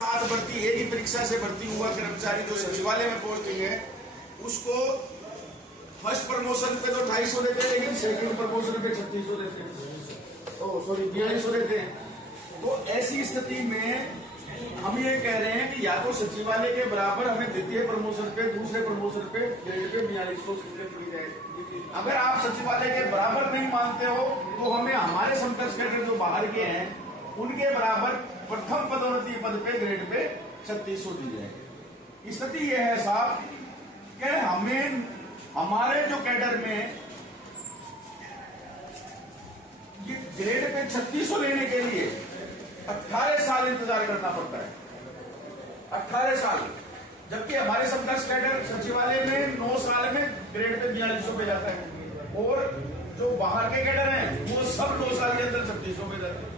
साथ भर्ती एक ही परीक्षा से भर्ती हुआ कर्मचारी जो सचिवालय में पोस्टिंग है उसको फर्स्ट प्रमोशन पे तो 250 देते हैं, लेकिन सेकंड प्रमोशन पे 3600 देते हैं, तो सॉरी 4200 देते हैं। तो ऐसी स्थिति में हम ये कह रहे हैं कि या तो सचिवालय के बराबर हमें द्वितीय प्रमोशन पे, दूसरे प्रमोशन पे ग्रेड पे 4200 सीटें मिल जाए। अगर आप सचिवालय के बराबर नहीं मानते हो तो हमें हमारे समकक्ष कैडर जो बाहर के हैं उनके बराबर प्रथम पदोन्नति पद पे ग्रेड पे 3600 दी जाएगी। स्थिति यह है साहब कि हमें हमारे जो कैडर में ये ग्रेड पे 3600 लेने के लिए 18 साल इंतजार करना पड़ता है, 18 साल, जबकि हमारे समकक्ष कैडर सचिवालय में 9 साल में ग्रेड पे 4200 पे जाता है और जो बाहर के कैडर हैं वो सब 2 साल के अंदर 3600 पे जाते हैं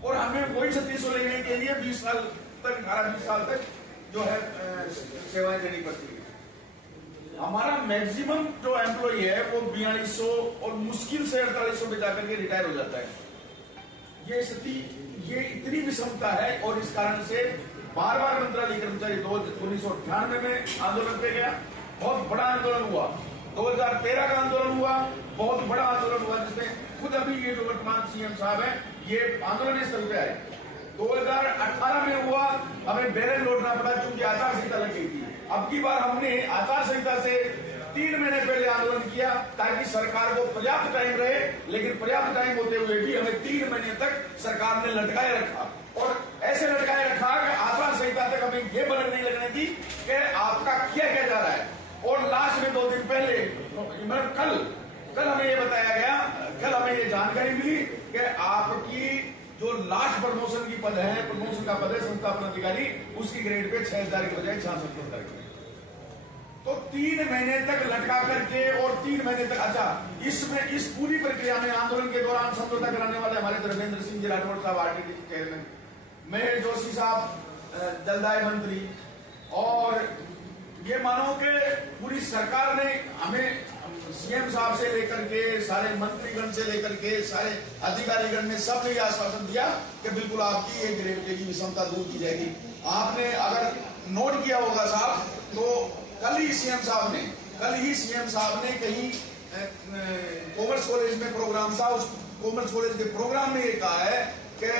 और हमें वही 3600 लेने के लिए 20 साल तक 18-20 साल तक जो है सेवाएं देनी पड़ती है। हमारा मैक्सिमम जो एम्प्लॉय है वो 4200 और मुश्किल से 4800 पे जाकर के रिटायर हो जाता है। ये स्थिति, ये इतनी विषमता है और इस कारण से बार बार मंत्रालय कर्मचारी 1998 में आंदोलन पे गया, बहुत बड़ा आंदोलन हुआ, 2013 का आंदोलन हुआ, बहुत बड़ा आंदोलन हुआ, जिसमें खुद अभी ये जो वर्तमान सीएम साहब हैं ये आंदोलन स्थल पे आए। 2018 में हुआ, हमें बैरल लौटना पड़ा क्योंकि आचार संहिता लग गई थी। अब की बार हमने आचार संहिता से 3 महीने पहले आंदोलन किया ताकि सरकार को पर्याप्त टाइम रहे, लेकिन पर्याप्त टाइम होते हुए भी हमें 3 महीने तक सरकार ने लटकाए रखा और ऐसे लटकाए रखा कि आचार संहिता तक हमें ये भनक नहीं लगने दी कि आपका क्या जा रहा है। और लास्ट में 2 दिन पहले कल हमें ये बताया गया, कल हमें ये जानकारी मिली कि आपकी जो लास्ट प्रमोशन की पद है, प्रमोशन का पद है संस्थापन अधिकारी, उसकी ग्रेड पे 6000 की बजाय 6600 की। तो 3 महीने तक लटका करके और 3 महीने तक, अच्छा इसमें इस पूरी प्रक्रिया में आंदोलन के दौरान समझौता कराने वाले हमारे धर्मेंद्र सिंह जी राठौड़ साहब आरटीडी चेयरमैन, महेश जोशी साहब जलदाय मंत्री, और ये मानो कि पूरी सरकार ने हमें सीएम साहब से लेकर के सारे मंत्रीगण से लेकर के सारे अधिकारीगण ने सब ने आश्वासन दिया कि बिल्कुल आपकी एक ग्रेड पे की विषमता दूर की जाएगी। आपने अगर नोट किया होगा साहब तो कल ही सीएम साहब ने कहीं कॉमर्स कॉलेज में प्रोग्राम था, उस कॉमर्स कॉलेज के प्रोग्राम में ये कहा है कि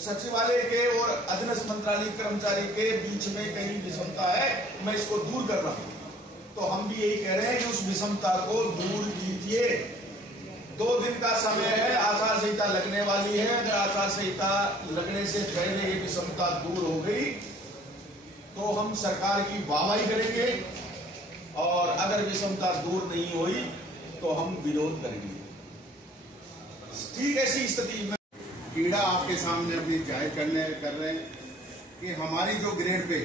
सचिवालय के और अधीनस्थ मंत्रालय कर्मचारी के बीच में कहीं विषमता है, मैं इसको दूर कर रहा हूं। तो हम भी यही कह रहे हैं कि उस विषमता को दूर कीजिए। 2 दिन का समय है, आचार संहिता लगने वाली है। अगर आचार संहिता लगने से पहले ये विषमता दूर हो गई तो हम सरकार की वाहवाही करेंगे और अगर विषमता दूर नहीं हुई तो हम विरोध करेंगे। ठीक ऐसी स्थिति में पीड़ा आपके सामने अपनी जाहिर कर रहे हैं कि हमारी जो ग्रेड पे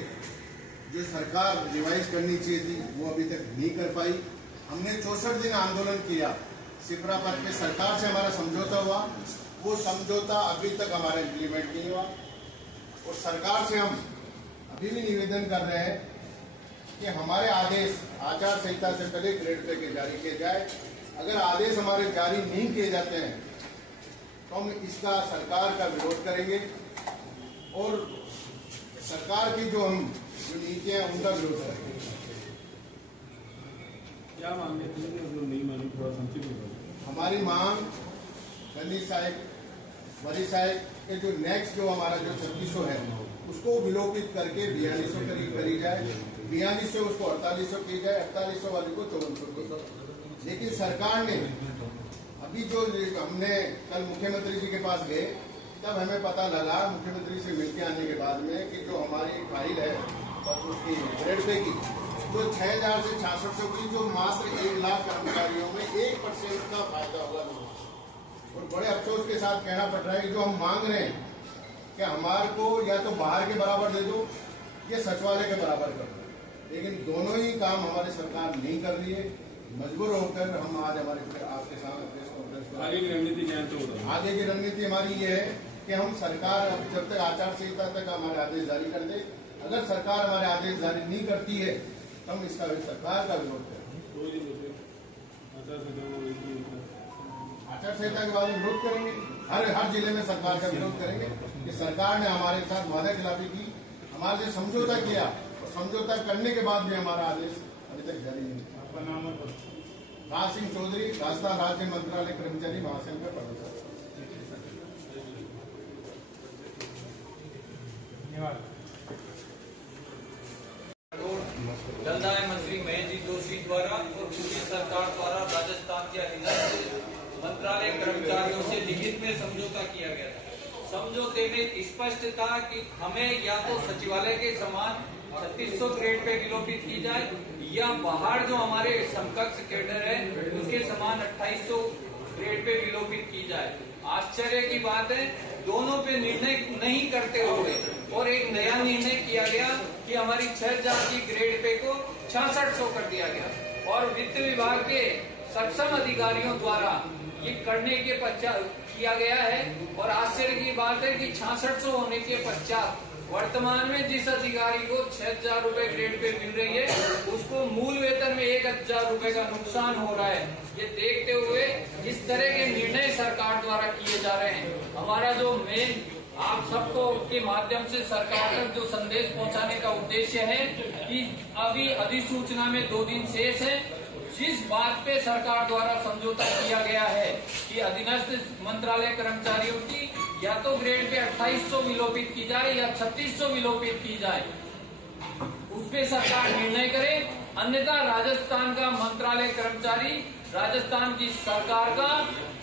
जो सरकार रिवाइज करनी चाहिए थी वो अभी तक नहीं कर पाई। हमने 64 दिन आंदोलन किया, सिपरा पद पे सरकार से हमारा समझौता हुआ, वो समझौता अभी तक हमारा इम्प्लीमेंट नहीं हुआ और सरकार से हम अभी भी निवेदन कर रहे हैं कि हमारे आदेश आचार संहिता से पहले ग्रेड पे के जारी किए जाए। अगर आदेश हमारे जारी नहीं किए जाते हैं तो हम इसका सरकार का विरोध करेंगे और सरकार की जो नीतियां उनका विरोध करेंगे। क्या मांगे थे नहीं मानी, थोड़ा संक्षिप्त। हमारी मांग गन्नी साहब, वरी साहब के जो नेक्स्ट जो हमारा जो 3600 है उसको विलोपित करके 4200 करीब करी जाए, 4200 उसको 4800 की जाए, 4800 वाले को 5400 की। लेकिन सरकार ने अभी जो हमने कल मुख्यमंत्री जी के पास गए तब हमें पता लगा मुख्यमंत्री से मिलके आने के बाद में कि जो हमारी फाइल है उसकी ग्रेड पे की जो 6000 से 6600 की, जो मात्र 1 लाख कर्मचारियों में 1% का फायदा हुआ और बड़े अफसोस के साथ कहना पड़ रहा है कि जो हम मांग रहे हैं कि हमारे को या तो बाहर के बराबर दे दो या सचिवालय के बराबर कर दो, लेकिन दोनों ही काम हमारी सरकार नहीं कर रही है। मजबूर होकर हम आज हमारे आपके सामने प्रेस कॉन्फ्रेंस आगे की रणनीति क्या है? आगे की रणनीति हमारी ये है कि हम सरकार जब तक आचार संहिता तक हमारे आदेश जारी कर दे, अगर सरकार हमारे आदेश जारी नहीं करती है तो हम इसका सरकार का विरोध करेंगे। आचार संहिता के बाद विरोध करेंगे, हर जिले में सरकार का विरोध करेंगे। कि सरकार ने हमारे साथ वादा खिलाफी की, हमारे से समझौता किया और समझौता करने के बाद भी हमारा आदेश अभी तक जारी नहीं किया। आपका नाम और राज सिंह चौधरी, राजस्थान राज्य मंत्रालय कर्मचारी महासंघ का प्रवक्ता। जलदाय मंत्री महेंद्र जोशी द्वारा और पूरी सरकार द्वारा राजस्थान के अधीनस्थ मंत्रालय कर्मचारियों से लिखित में समझौता किया गया था। समझौते में स्पष्ट था कि हमें या तो सचिवालय के समान 3600 ग्रेड पे विलोपित की जाए या बाहर जो हमारे समकक्ष कैडर है उसके समान 2800 ग्रेड पे विलोपित की जाए। आश्चर्य की बात है, दोनों पे निर्णय नहीं करते हुए और एक नया निर्णय किया गया कि हमारी 6000 की ग्रेड पे को 6600 कर दिया गया और वित्त विभाग के सक्षम अधिकारियों द्वारा ये करने के पश्चात किया गया है। और आश्चर्य की बात है कि 6600 होने के पश्चात वर्तमान में जिस अधिकारी को 6000 रुपए ग्रेड पे मिल रही है उसको मूल वेतन में 1000 रुपए का नुकसान हो रहा है। ये देखते हुए इस तरह के निर्णय सरकार द्वारा किए जा रहे हैं। हमारा जो मेन आप सबको के माध्यम से सरकार तक जो संदेश पहुंचाने का उद्देश्य है कि अभी अधिसूचना में 2 दिन शेष है। जिस बात पे सरकार द्वारा समझौता किया गया है कि अधीनस्थ मंत्रालय कर्मचारियों की या तो ग्रेड पे 2800 विलोपित की जाए या 3600 विलोपित की जाए, उस पे सरकार निर्णय करे। अन्यथा राजस्थान का मंत्रालय कर्मचारी राजस्थान की सरकार का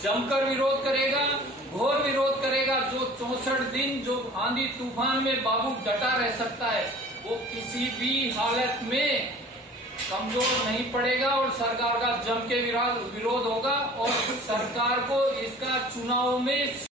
जमकर विरोध करेगा, घोर विरोध करेगा। जो 64 दिन जो आंधी तूफान में बाबू डटा रह सकता है वो किसी भी हालत में कमजोर नहीं पड़ेगा और सरकार का जम के विरोध होगा और सरकार को इसका चुनाव में